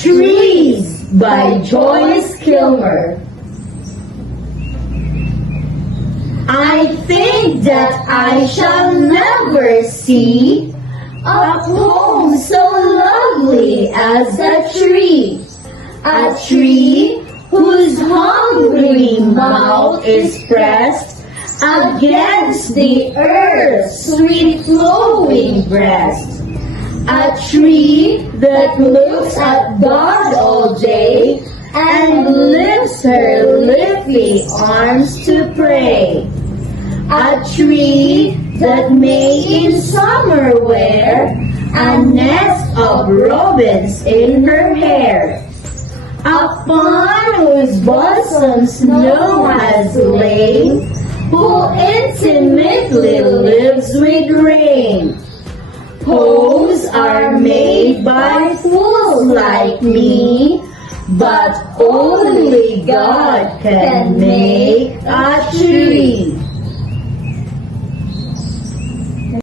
Trees by Joyce Kilmer. I think that I shall never see a poem so lovely as a tree whose hungry mouth is pressed against the earth's sweet flowing breast. A tree that looks at God all day and lifts her leafy arms to pray. A tree that may in summer wear a nest of robins in her hair. Upon whose bosom snow has lain, who intimately lives with rain. Poems are made by fools like me, but only God can make a tree.